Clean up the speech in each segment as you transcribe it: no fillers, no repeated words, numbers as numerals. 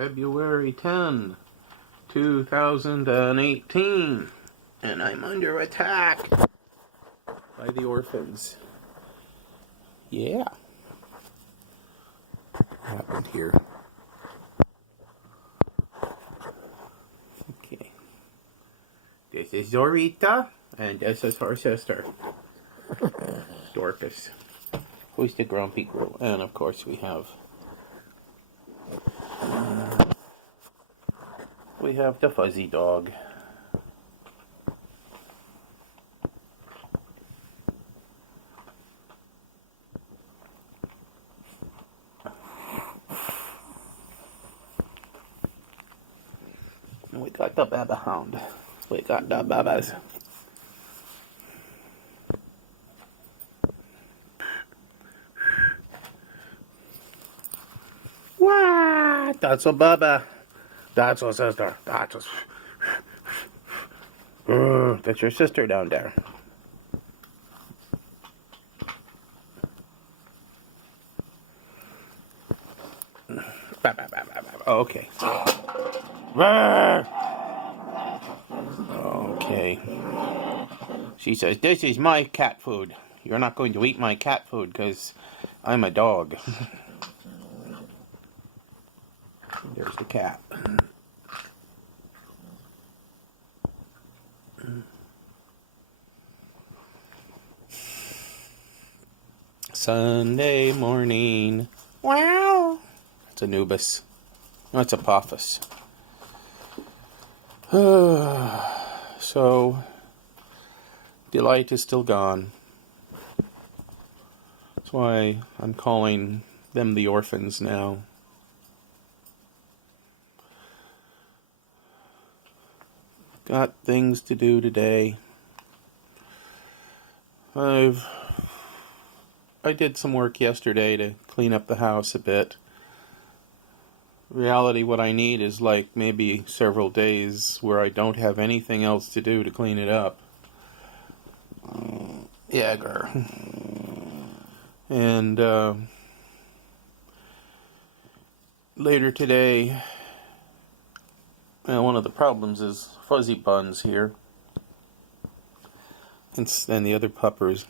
February 10, 2018, and I'm under attack by the orphans. Yeah. What happened here? Okay. This is Zorita, and this is her sister, Dorcas, who's the grumpy girl. And of course we have the fuzzy dog. And we got the Baba Hound. We got the Babas. What? That's a Baba. That's a sister. That's your sister down there. Okay. Okay. She says, "This is my cat food. You're not going to eat my cat food because I'm a dog." There's the cat. Sunday morning. Wow. It's Anubis. No, it's Apophis. So, Delight is still gone. That's why I'm calling them the orphans now. Got things to do today. I did some work yesterday to clean up the house a bit. Reality, what I need is like maybe several days where I don't have anything else to do to clean it up. Yeah, girl. And later today, one of the problems is Fuzzy Buns here, and the other puppers.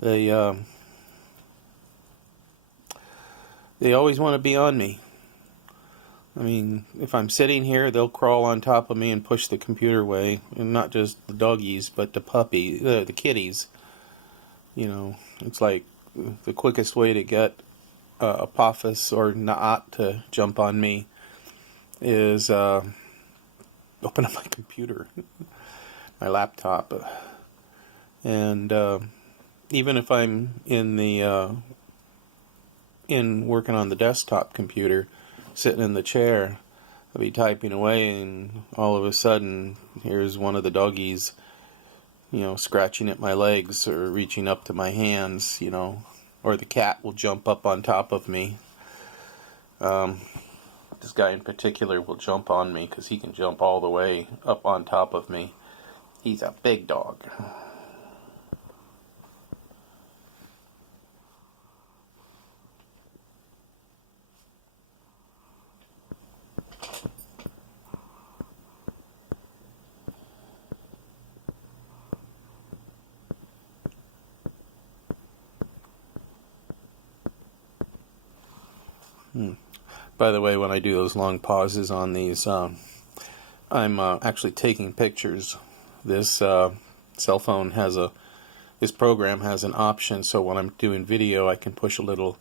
They always want to be on me. I mean, if I'm sitting here, they'll crawl on top of me and push the computer away. And not just the doggies, but the kitties. You know, it's like the quickest way to get Apophis or Naat to jump on me is open up my computer, my laptop. And even if I'm in working on the desktop computer, sitting in the chair, I'll be typing away, and all of a sudden, here's one of the doggies, scratching at my legs or reaching up to my hands, or the cat will jump up on top of me. This guy in particular will jump on me because he can jump all the way up on top of me. He's a big dog. By the way, when I do those long pauses on these, I'm actually taking pictures. This cell phone this program has an option, so when I'm doing video, I can push a little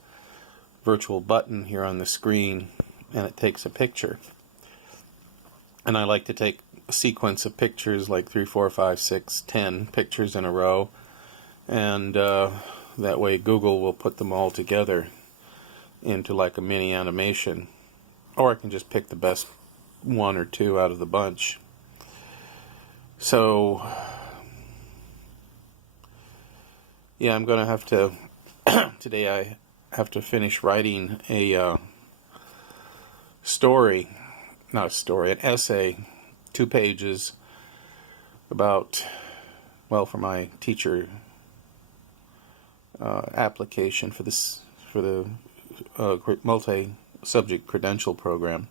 virtual button here on the screen, and it takes a picture. And I like to take a sequence of pictures, like 3, 4, 5, 6, 10 pictures in a row, and that way Google will put them all together into like a mini animation, or I can just pick the best 1 or 2 out of the bunch. So yeah, I'm gonna have to today I have to finish writing an essay, 2 pages about, for my teacher application for the multi-subject credential program.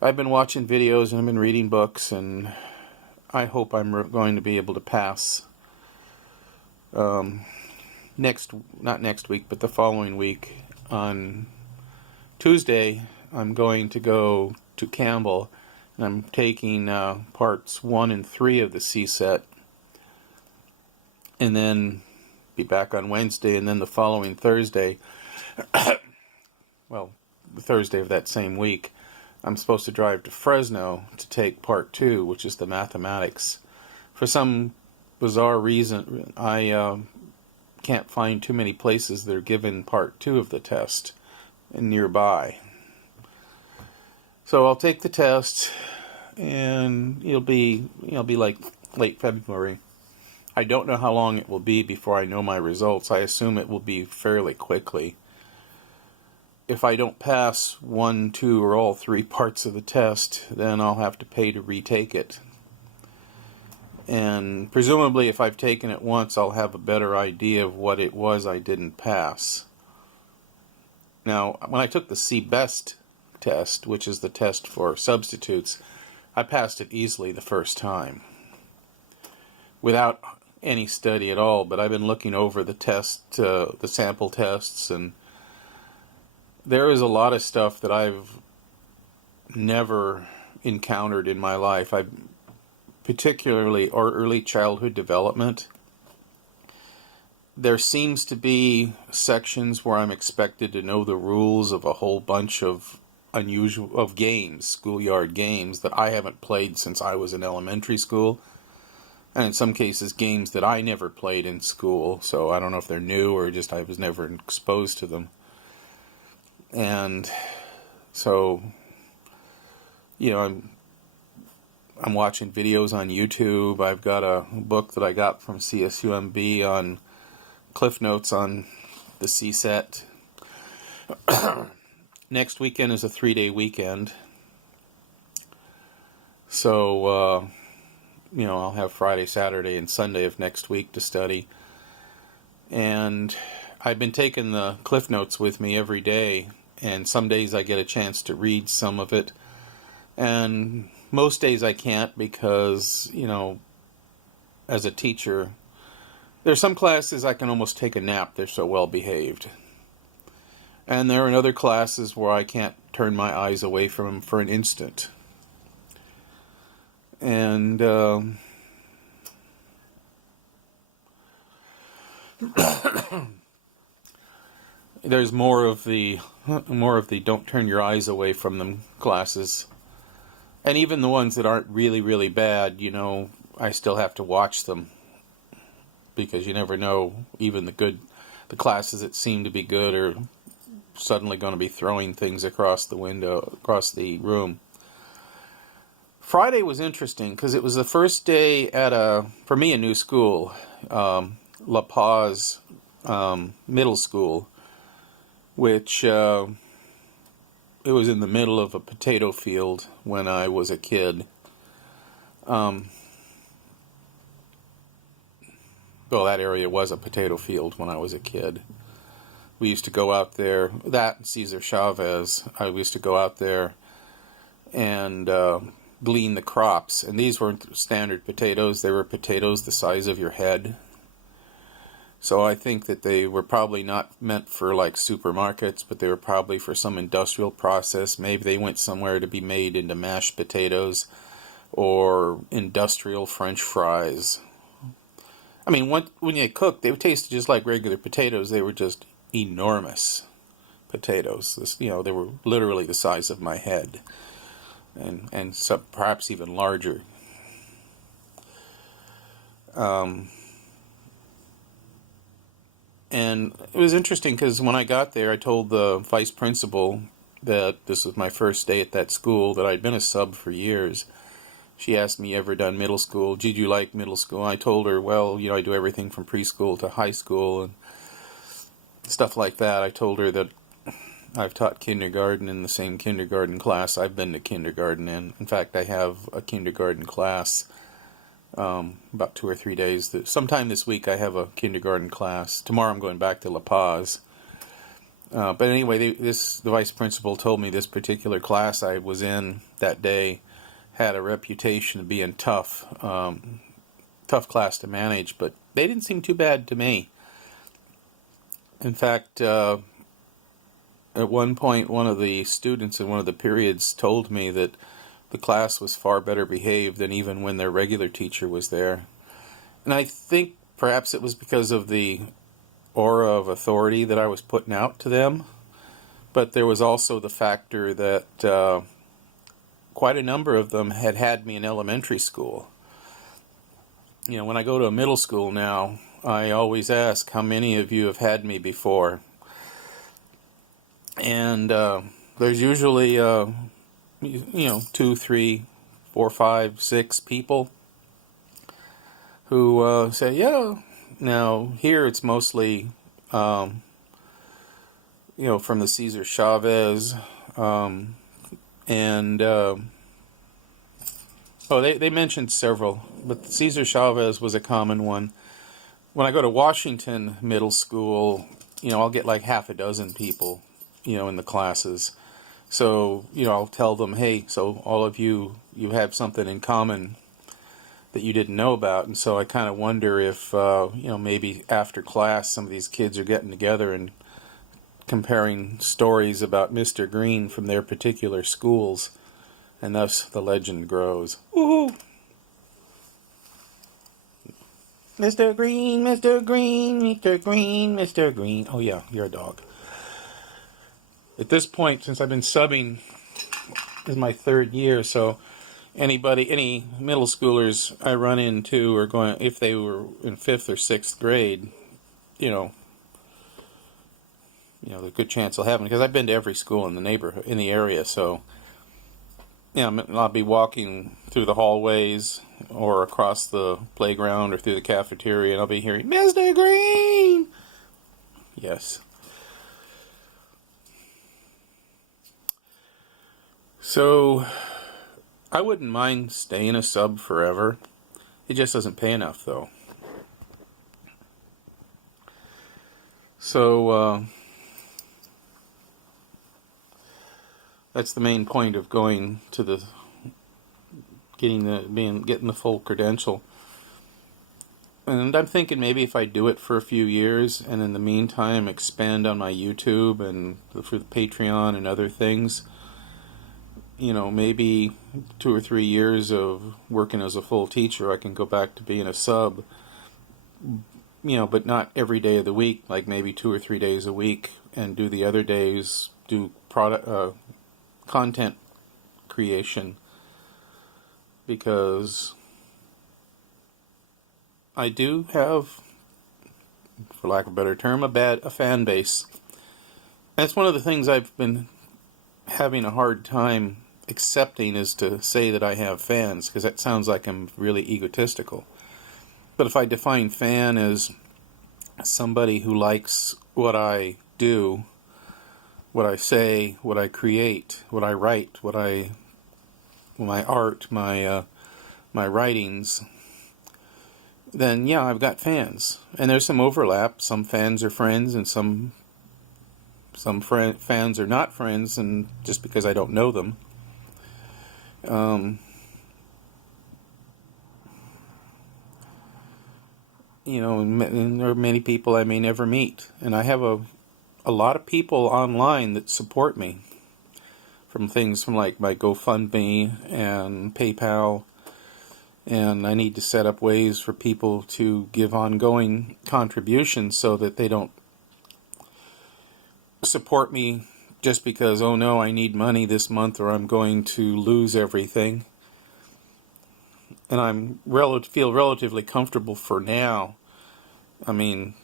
I've been watching videos and I've been reading books, and I hope I'm going to be able to pass not next week, but the following week. On Tuesday, I'm going to go to Campbell, and I'm taking parts 1 and 3 of the CSET, and then be back on Wednesday, and then the following Thursday, well, the Thursday of that same week, I'm supposed to drive to Fresno to take part 2, which is the mathematics. For some bizarre reason, I can't find too many places that are given part 2 of the test nearby. So I'll take the test, and it'll be like late February. I don't know how long it will be before I know my results. I assume it will be fairly quickly. If I don't pass 1, 2, or all 3 parts of the test, then I'll have to pay to retake it. And presumably if I've taken it once, I'll have a better idea of what it was I didn't pass. Now, when I took the CBEST test, which is the test for substitutes, I passed it easily the first time, without any study at all. But I've been looking over the sample tests, and there is a lot of stuff that I've never encountered in my life. Particularly early childhood development. There seems to be sections where I'm expected to know the rules of a whole bunch of games, schoolyard games, that I haven't played since I was in elementary school. And in some cases, games that I never played in school, so I don't know if they're new or just I was never exposed to them. And so, I'm watching videos on YouTube. I've got a book that I got from CSUMB on Cliff Notes on the CSET. Next weekend is a 3-day weekend. So, I'll have Friday, Saturday, and Sunday of next week to study. And I've been taking the Cliff Notes with me every day, and some days I get a chance to read some of it. And most days I can't because, as a teacher, there's some classes I can almost take a nap. They're so well behaved. And there are other classes where I can't turn my eyes away from them for an instant. And there's more of the don't turn your eyes away from them classes. And even the ones that aren't really, really bad, I still have to watch them. Because you never know, even the classes that seem to be good are suddenly going to be throwing things across the room. Friday was interesting because it was the first day at for me, a new school, La Paz Middle School, which it was in the middle of a potato field when I was a kid. Well, that area was a potato field when I was a kid. We used to go out there, that and Cesar Chavez, I used to go out there and glean the crops. And these weren't standard potatoes, they were potatoes the size of your head. So I think that they were probably not meant for like supermarkets, but they were probably for some industrial process. Maybe they went somewhere to be made into mashed potatoes or industrial French fries. I mean, when they cooked, they tasted just like regular potatoes. They were just enormous potatoes. They were literally the size of my head, and some, perhaps even larger. And it was interesting because when I got there, I told the vice principal that this was my first day at that school, that I'd been a sub for years. She asked me, ever done middle school? Did you like middle school? I told her, well, I do everything from preschool to high school and stuff like that. I told her that I've taught kindergarten in the same kindergarten class I've been to kindergarten in. In fact, I have a kindergarten class about 2 or 3 days. Sometime this week I have a kindergarten class. Tomorrow I'm going back to La Paz. But anyway, the vice principal told me this particular class I was in that day had a reputation of being tough, tough class to manage, but they didn't seem too bad to me. In fact, at one point, one of the students in one of the periods told me that the class was far better behaved than even when their regular teacher was there. And I think perhaps it was because of the aura of authority that I was putting out to them, but there was also the factor that quite a number of them had had me in elementary school. You know, when I go to a middle school now, I always ask, how many of you have had me before? And there's usually, 2, 3, 4, 5, 6 people who say, yeah. Now, here it's mostly, from the Cesar Chavez, they mentioned several, but Cesar Chavez was a common one. When I go to Washington Middle School, I'll get like half a dozen people, in the classes. So, I'll tell them, hey, so all of you have something in common that you didn't know about. And so I kind of wonder if, maybe after class some of these kids are getting together and comparing stories about Mr. Green from their particular schools, and thus the legend grows. Woohoo! Mr. Green, Mr. Green, Mr. Green, Mr. Green. Oh yeah, you're a dog. At this point, since I've been subbing, this is my 3rd year, so any middle schoolers I run into are going, if they were in 5th or 6th grade, there's a good chance I'll have them, because I've been to every school in the neighborhood, in the area, so, I'll be walking through the hallways or across the playground or through the cafeteria, and I'll be hearing, Mr. Green! Yes. So, I wouldn't mind staying a sub forever. It just doesn't pay enough, though. So, that's the main point of going to getting the full credential. And I'm thinking maybe if I do it for a few years, and in the meantime expand on my YouTube and for the Patreon and other things, maybe 2 or 3 years of working as a full teacher, I can go back to being a sub, but not every day of the week, like maybe 2 or 3 days a week, and do the other days, do content creation, because I do have, for lack of a better term, a fan base. That's one of the things I've been having a hard time accepting, is to say that I have fans, because that sounds like I'm really egotistical. But if I define fan as somebody who likes what I do, what I say, what I create, what I write, my art, my writings, then yeah, I've got fans. And there's some overlap. Some fans are friends, and some fans are not friends, and just because I don't know them. And there are many people I may never meet. And I have a lot of people online that support me, from things from like my GoFundMe and PayPal, and I need to set up ways for people to give ongoing contributions so that they don't support me just because, oh no, I need money this month or I'm going to lose everything. And I feel relatively comfortable for now. I mean,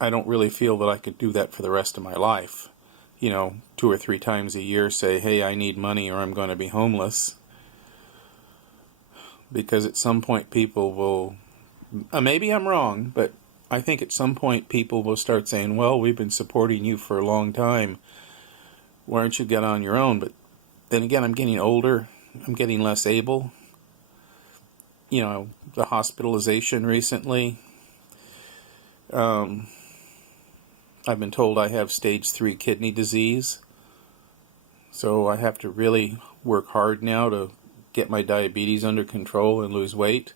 I don't really feel that I could do that for the rest of my life. 2 or 3 times a year say, hey, I need money or I'm going to be homeless. Because at some point people will, maybe I'm wrong, but I think at some point people will start saying, well, we've been supporting you for a long time. Why don't you get on your own? But then again, I'm getting older. I'm getting less able. The hospitalization recently. I've been told I have stage 3 kidney disease. So I have to really work hard now to get my diabetes under control and lose weight,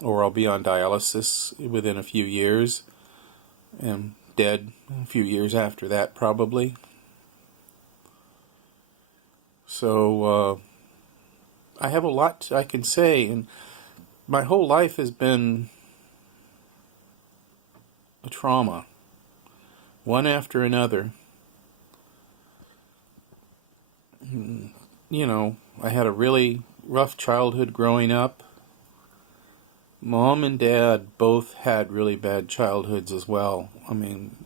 or I'll be on dialysis within a few years and dead a few years after that probably. So I have a lot I can say, and my whole life has been a trauma, one after another. You know, I had a really rough childhood growing up. Mom and Dad both had really bad childhoods as well. I mean,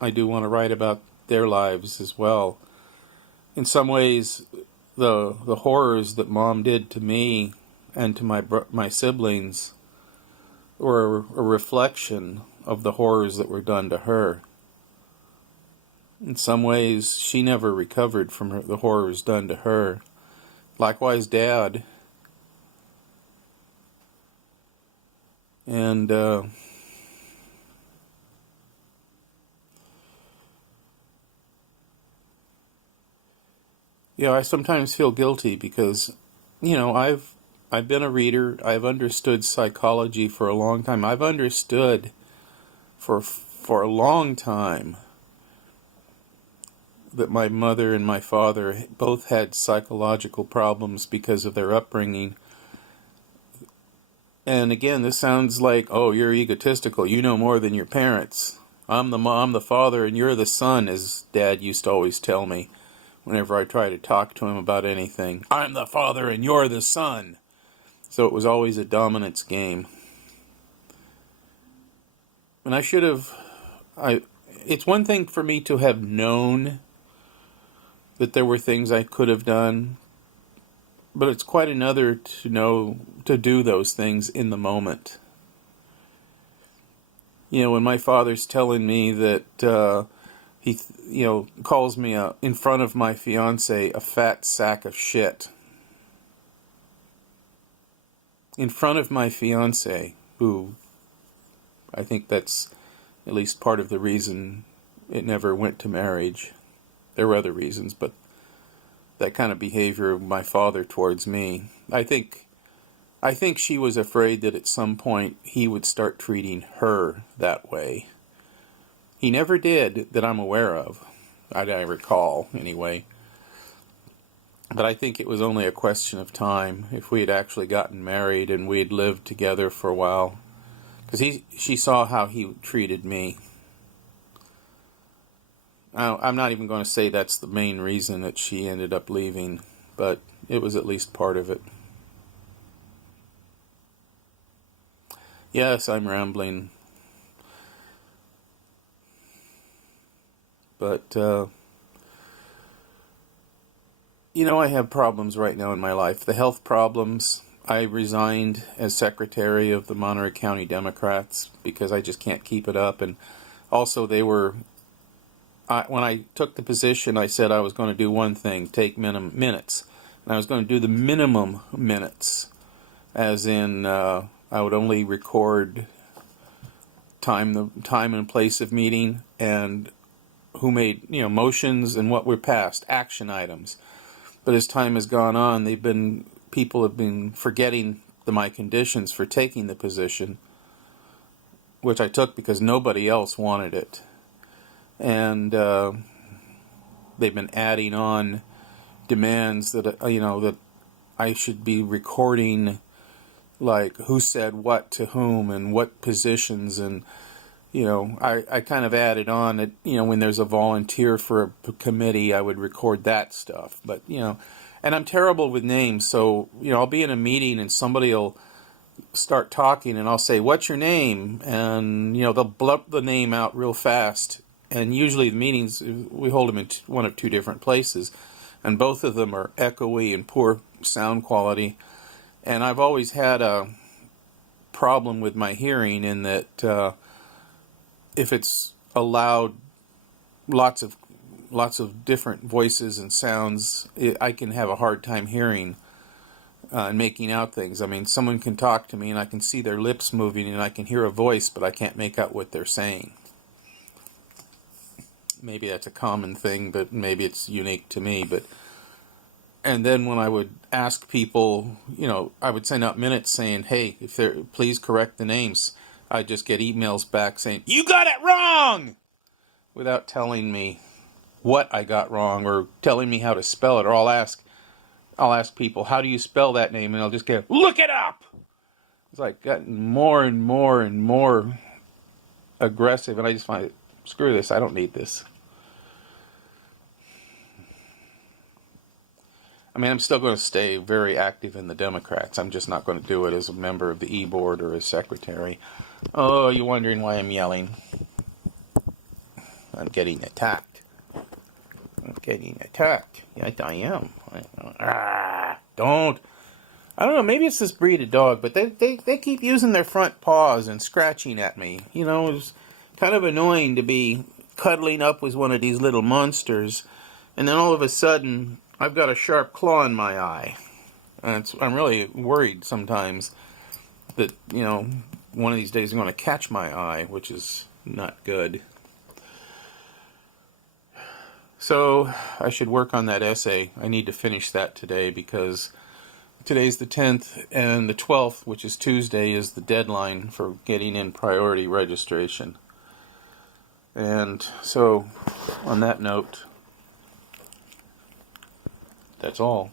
I do want to write about their lives as well. In some ways, the horrors that Mom did to me and to my siblings were a reflection of the horrors that were done to her. In some ways, she never recovered from the horrors done to her. Likewise, Dad. And yeah, I sometimes feel guilty because, you know, I've been a reader. I've understood psychology for a long time. I've understood for a long time that my mother and my father both had psychological problems because of their upbringing. And again, this sounds like, oh, you're egotistical. You know more than your parents. I'm the father, and you're the son, as Dad used to always tell me whenever I try to talk to him about anything. I'm the father, and you're the son. So it was always a dominance game. And I should have... It's one thing for me to have known that there were things I could have done, but it's quite another to do those things in the moment. You know, when my father's telling me that he, you know, calls me in front of my fiance a fat sack of shit. In front of my fiance, who I think that's at least part of the reason it never went to marriage. There were other reasons, but that kind of behavior of my father towards me, I think she was afraid that at some point he would start treating her that way. He never did, that I'm aware of. I recall, anyway. But I think it was only a question of time if we had actually gotten married and we had lived together for a while. Because she saw how he treated me. I'm not even going to say that's the main reason that she ended up leaving, but it was at least part of it. Yes, I'm rambling. But, you know, I have problems right now in my life. The health problems. I resigned as secretary of the Monterey County Democrats because I just can't keep it up. And also they were... when I took the position, I said I was going to do one thing, take minutes. And I was going to do the minimum minutes, as in I would only record the time and place of meeting and who made, you know, motions and what were passed, action items. But as time has gone on, people have been forgetting my conditions for taking the position, which I took because nobody else wanted it. And they've been adding on demands that, you know, that I should be recording, like, who said what to whom and what positions. And, you know, I kind of added on that, you know, when there's a volunteer for a committee, I would record that stuff. But, you know, and I'm terrible with names. So, you know, I'll be in a meeting and somebody will start talking and I'll say, what's your name? And, you know, they'll blurt the name out real fast. And usually the meetings, we hold them in one of two different places. And both of them are echoey and poor sound quality. And I've always had a problem with my hearing in that if it's allowed lots of different voices and sounds, I can have a hard time hearing and making out things. I mean, someone can talk to me and I can see their lips moving and I can hear a voice, but I can't make out what they're saying. maybe that's a common thing, but maybe it's unique to me. And then when I would ask people, I would send out minutes saying, hey, please correct the names. I'd just get emails back saying, you got it wrong! Without telling me what I got wrong or telling me how to spell it. Or I'll ask people, how do you spell that name? And they'll just get, look it up! It's like gotten more and more and more aggressive. And I just find, screw this, I don't need this. I mean, I'm still going to stay very active in the Democrats. I'm just not going to do it as a member of the e-board or as secretary. Oh, you're wondering why I'm yelling. I'm getting attacked. I'm getting attacked. Yes, I am. Don't. I don't know, maybe it's this breed of dog, but they keep using their front paws and scratching at me. It's kind of annoying to be cuddling up with one of these little monsters, and then all of a sudden, I've got a sharp claw in my eye. And I'm really worried sometimes that, one of these days I'm going to catch my eye, which is not good. So I should work on that essay. I need to finish that today because today's the 10th and the 12th, which is Tuesday, is the deadline for getting in priority registration. And so on that note, that's all.